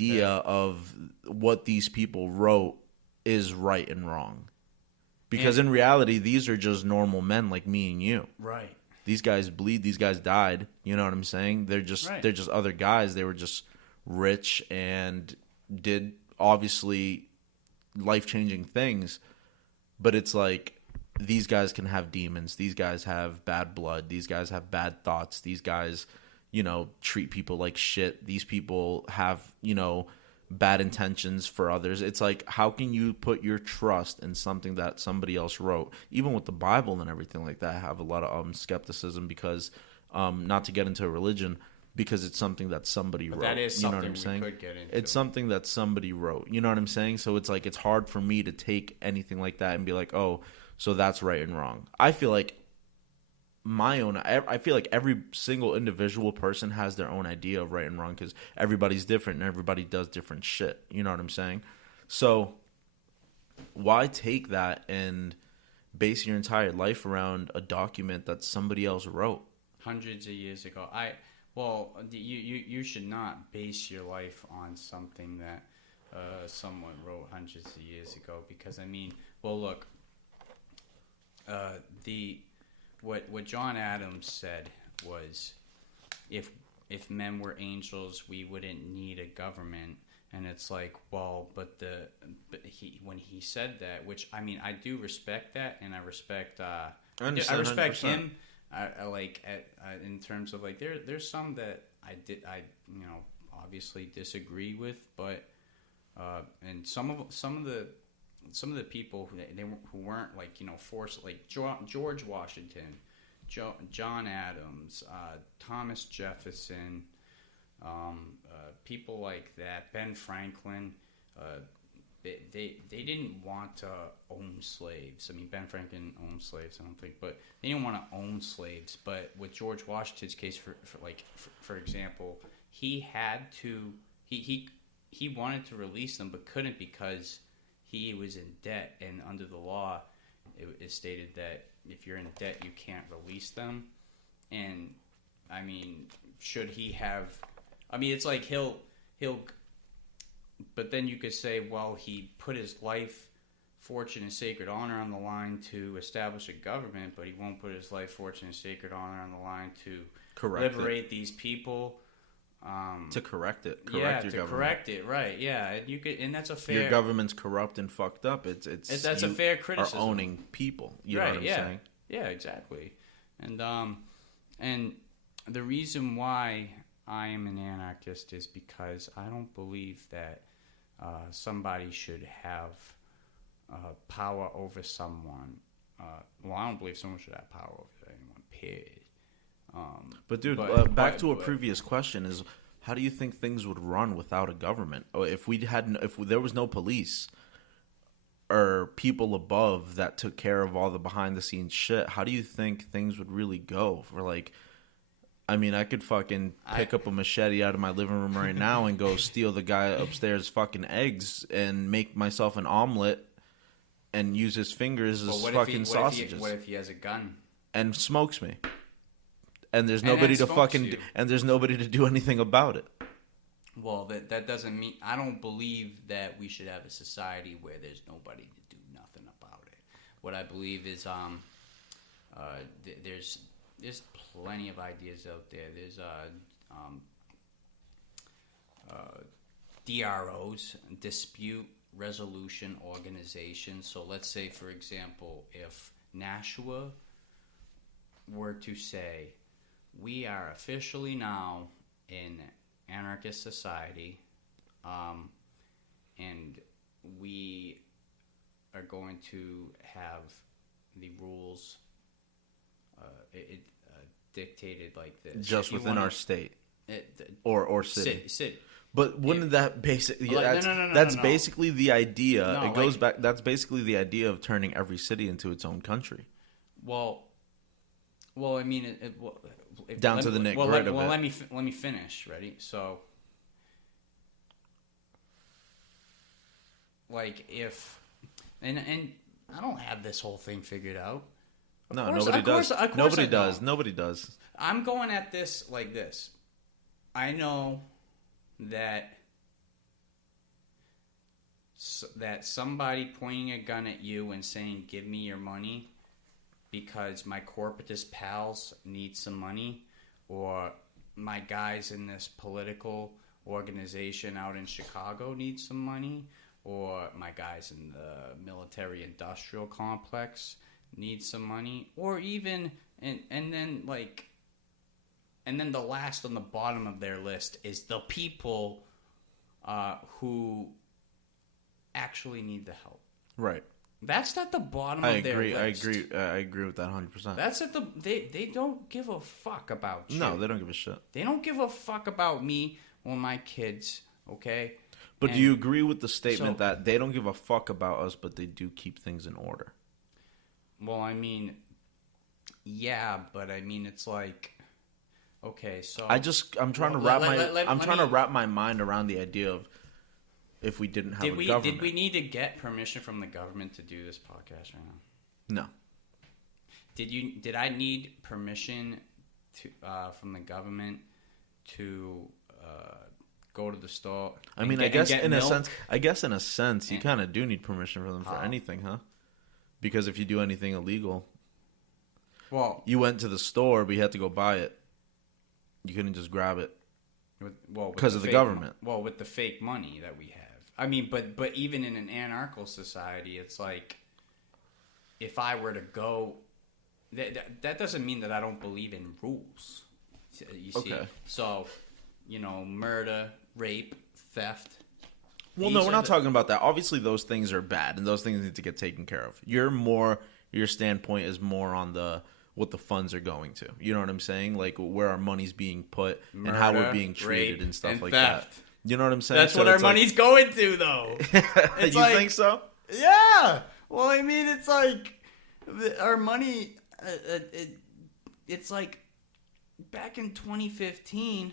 idea of what these people wrote is right and wrong. Because in reality, these are just normal men like me and you. Right. These guys bleed. These guys died. You know what I'm saying? They're just other guys. They were just rich and did obviously life-changing things. But it's like these guys can have demons. These guys have bad blood. These guys have bad thoughts. These guys, treat people like shit. These people have, bad intentions for others. It's like, how can you put your trust in something that somebody else wrote? Even with the Bible and everything like that, I have a lot of skepticism because, not to get into religion, because it's something that somebody wrote. That is something we could get into. It's something that somebody wrote. You know what I'm saying? So it's like, it's hard for me to take anything like that and be like, oh, so that's right and wrong. I feel like I feel like every single individual person has their own idea of right and wrong because everybody's different and everybody does different shit. You know what I'm saying? So why take that and base your entire life around a document that somebody else wrote? Hundreds of years ago. You should not base your life on something that someone wrote hundreds of years ago because, look, What John Adams said was, if men were angels, we wouldn't need a government. And it's like, well, when he said that, which I do respect that, and I respect I respect 100%. Him. I like in terms of like there's some that I obviously disagree with, but and some of the people who weren't like forced, like George Washington, John Adams, Thomas Jefferson, people like that, Ben Franklin, they didn't want to own slaves. Ben Franklin owned slaves, I don't think, but they didn't want to own slaves. But with George Washington's case, for example, he had to he wanted to release them, but couldn't because he was in debt, and under the law, it stated that if you're in debt, you can't release them. And should he have? It's like he'll. But then you could say, well, he put his life, fortune, and sacred honor on the line to establish a government, but he won't put his life, fortune, and sacred honor on the line to liberate these people. To correct it. Correct it, right? Yeah, and that's a fair. Your government's corrupt and fucked up. That's a fair criticism. Are owning people. You know what I'm saying? Yeah, exactly. And the reason why I am an anarchist is because I don't believe that somebody should have power over someone. I don't believe someone should have power over anyone. Period. But dude, back to a previous question is, how do you think things would run without a government? If there was no police or people above that took care of all the behind the scenes shit, how do you think things would really go? I could fucking pick up a machete out of my living room right now and go steal the guy upstairs fucking eggs and make myself an omelet and use his fingers as fucking sausages. What if he has a gun? And smokes me. And there's nobody there's nobody to do anything about it. Well, that doesn't mean I don't believe that we should have a society where there's nobody to do nothing about it. What I believe is there's plenty of ideas out there. There's DROs, dispute resolution organizations. So let's say, for example, if Nashua were to say, we are officially now in anarchist society, and we are going to have the rules dictated like this. Just within our state or city. City. But wouldn't that basically that's basically the idea. That's basically the idea of turning every city into its own country. Well, down to the neck. Let me finish. Ready? So, like, if and I don't have this whole thing figured out. Nobody does. Nobody does. I'm going at this like this. I know that that somebody pointing a gun at you and saying, "Give me your money," because my corporatist pals need some money, or my guys in this political organization out in Chicago need some money, or my guys in the military-industrial complex need some money, or even and then the last on the bottom of their list is the people who actually need the help. Right. That's at the bottom of their list. I agree with that 100%. That's at they don't give a fuck about you. No, they don't give a shit. They don't give a fuck about me or my kids, okay? But do you agree with the statement that they don't give a fuck about us, but they do keep things in order? Well, I mean, yeah, but I mean, it's like, okay, so I'm trying to wrap my mind around the idea of if we didn't have a government. Did we need to get permission from the government to do this podcast right now? No. Did I need permission from the government to go to the store? I mean, I guess in a sense, you kind of do need permission from them for anything, huh? Because if you do anything illegal, well, you went to the store, but you had to go buy it. You couldn't just grab it. Because of the government. Well, with the fake money that we have. I mean, but even in an anarcho society, it's like, if I were to go, that doesn't mean that I don't believe in rules. You see? Okay. So, murder, rape, theft. Well, no, we're not talking about that. Obviously, those things are bad, and those things need to get taken care of. Your standpoint is more on what the funds are going to. You know what I'm saying? Like where our money's being put and how we're being treated rape, and stuff and like theft. that. You know what I'm saying? That's what our money's going to, though. You think so? Yeah. Well, I mean, it's like our money. It's like back in 2015,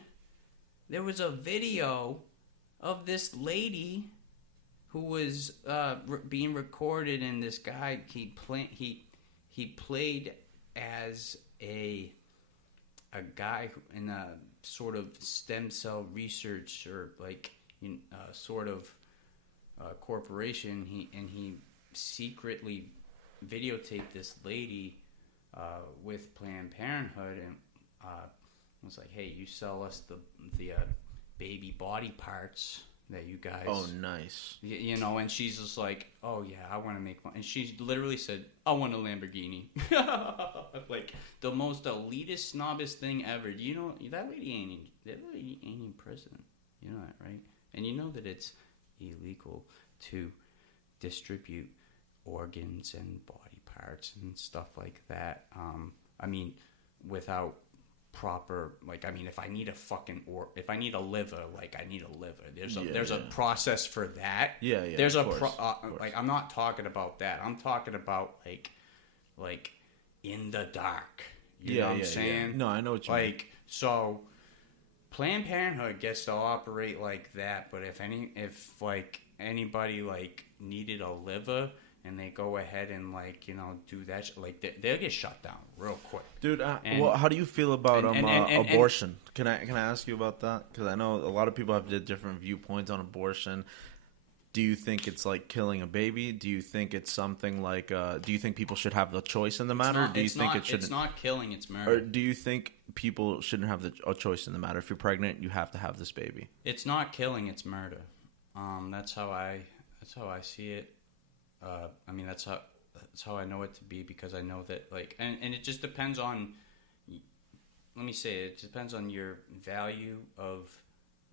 there was a video of this lady who was being recorded, and this guy he played as a guy in a sort of stem cell research or sort of corporation. He secretly videotaped this lady with Planned Parenthood and was like, "Hey, you sell us the baby body parts that you guys." Oh, nice. And she's just like, "Oh yeah, I want to make money." And she literally said, "I want a Lamborghini." Like the most elitist, snobbish thing ever. That lady ain't in prison. You know that, right? And you know that it's illegal to distribute organs and body parts and stuff like that. I mean, without proper, if I need if I need a liver, I need a liver. There's a process for that. Yeah. There's I'm not talking about that. I'm talking about like in the dark. You know what I'm saying? Yeah. No, I know what you mean. So Planned Parenthood gets to operate like that, but if anybody needed a liver and they go ahead and do that, they'll get shut down real quick. Dude, how do you feel about abortion? Can I ask you about that? Because I know a lot of people have different viewpoints on abortion. Do you think it's like killing a baby? Do you think it's something like? Do you think people should have the choice in the matter? Do you think it shouldn't? It's not killing; it's murder. Or do you think people shouldn't have a choice in the matter? If you're pregnant, you have to have this baby. It's not killing; it's murder. That's how I see it. That's how I know it to be, because I know that and it just depends on. Let me say it depends on your value of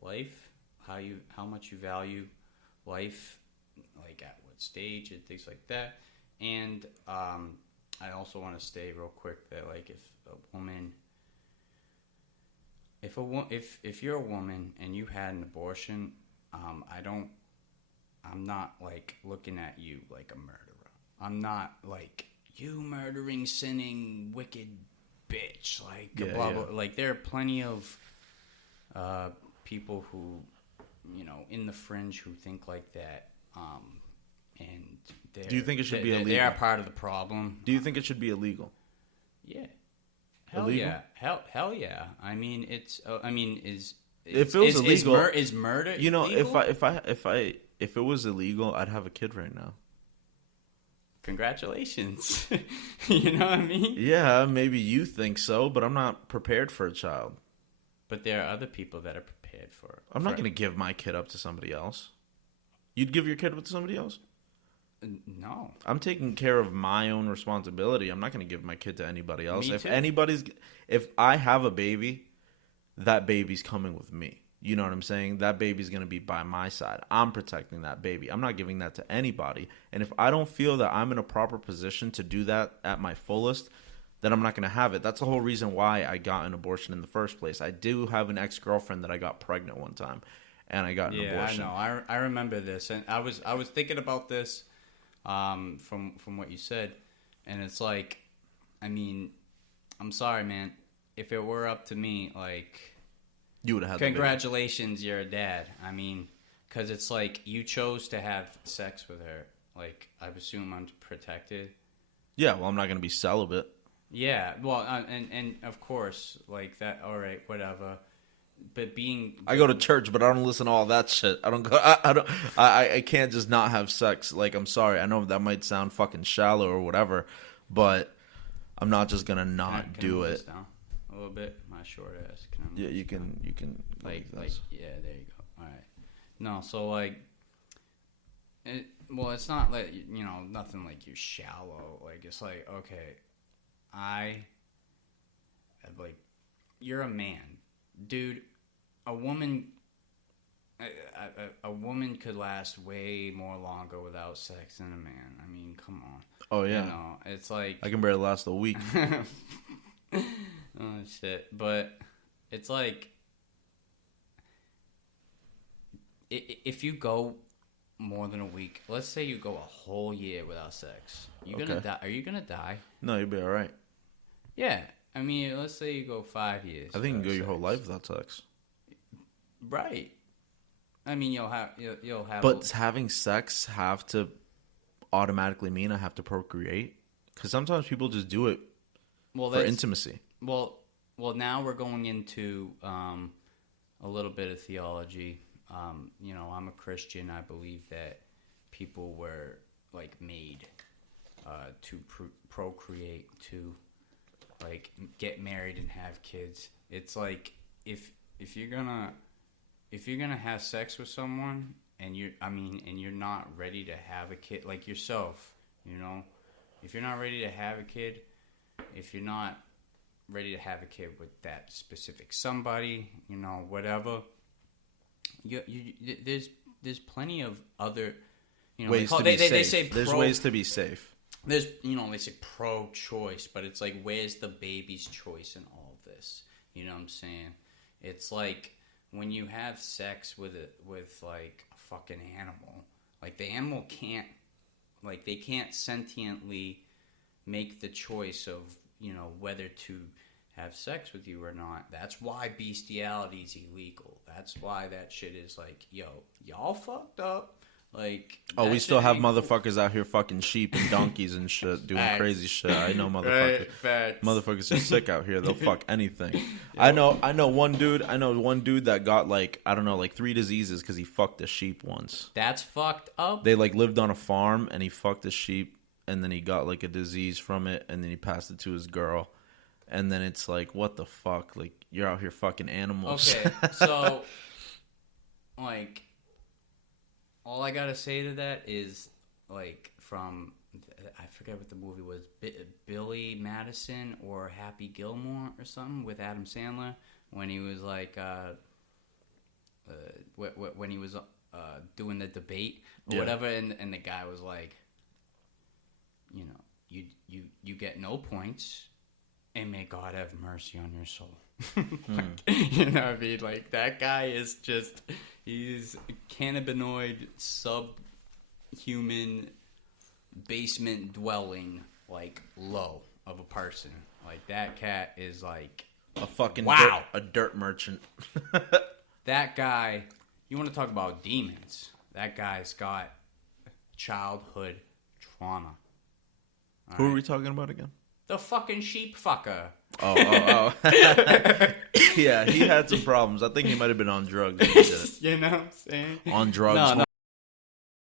life, how much you value life, at what stage and things like that. And I also want to say real quick that if you're a woman and you had an abortion, I'm not looking at you like a murderer. I'm not you murdering, sinning, wicked bitch. Blah blah. There are plenty of people who, in the fringe who think like that. And do you think it should be illegal? They are part of the problem. Do you think it should be illegal? Yeah. Hell illegal? Yeah. Hell yeah. I mean, it's. If it was illegal, is murder? Illegal? if it was illegal, I'd have a kid right now. Congratulations. You know what I mean? Yeah, maybe you think so, but I'm not prepared for a child. But there are other people that are prepared for it. I'm not going to give my kid up to somebody else. You'd give your kid up to somebody else? No. I'm taking care of my own responsibility. I'm not going to give my kid to anybody else. Me too. If I have a baby, that baby's coming with me. You know what I'm saying? That baby's going to be by my side. I'm protecting that baby. I'm not giving that to anybody. And if I don't feel that I'm in a proper position to do that at my fullest, then I'm not going to have it. That's the whole reason why I got an abortion in the first place. I do have an ex-girlfriend that I got pregnant one time, and I got an abortion. Yeah, I know. I remember this, and I was thinking about this from what you said, and it's like, I mean, I'm sorry, man. If it were up to me, like, you would have had congratulations, you're a dad. I mean, because it's like you chose to have sex with her. Like, I assume I'm protected. Yeah, well, I'm not going to be celibate. Yeah, well, and of course, like that. All right, whatever. But I go to church, but I don't listen to all that shit. I don't go. I can't just not have sex. Like, I'm sorry. I know that might sound fucking shallow or whatever, but I'm not just gonna not do it. Down a little bit, my short ass. Yeah, you can. Like yeah, there you go. All right. No, so like, it's not like nothing like you shallow. Like it's like okay. You're a man, dude. A woman could last way more longer without sex than a man. I mean, come on. Oh yeah. It's like I can barely last a week. Oh shit! But it's like if you go more than a week, let's say you go a whole year without sex, gonna die? Are you gonna die? No, you'll be all right. Yeah, I mean, let's say you go 5 years. I think you can go your whole life without sex. Right. I mean, you'll have. But having sex have to automatically mean I have to procreate? Because sometimes people just do it for intimacy. Well, now we're going into a little bit of theology. I'm a Christian. I believe that people were like made to procreate, to like get married and have kids. It's like if you're gonna have sex with someone and you're not ready to have a kid, like yourself, if you're not ready to have a kid, if you're not ready to have a kid with that specific somebody, whatever. There's plenty of other ways to be safe. There's ways to be safe. There's they say pro-choice, but it's like where's the baby's choice in all of this? You know what I'm saying? It's like when you have sex with like a fucking animal, like the animal can't sentiently make the choice of whether to have sex with you or not. That's why bestiality is illegal. That's why that shit is like, yo, y'all fucked up. Like, we still have motherfuckers out here fucking sheep and donkeys and shit, doing crazy shit. I know motherfuckers. Right, motherfuckers are sick out here. They'll fuck anything. I know one dude that got like 3 diseases because he fucked a sheep once. That's fucked up. They like lived on a farm and he fucked a sheep and then he got like a disease from it and then he passed it to his girl. And then it's like, what the fuck? Like, you're out here fucking animals. Okay, so like, all I gotta say to that is, like, from, I forget what the movie was, Billy Madison or Happy Gilmore or something with Adam Sandler, when he was like, when he was doing the debate or whatever, and the guy was like, you get no points, and may God have mercy on your soul. You know what I mean? Like, that guy is just, he's cannabinoid, subhuman, basement dwelling, like, low of a person. Like, that cat is like a fucking dirt merchant. That guy, you want to talk about demons? That guy's got childhood trauma. Who are we talking about again? The fucking sheep fucker. Oh. Yeah, he had some problems. I think he might have been on drugs when he did it. You know what I'm saying? On drugs. No.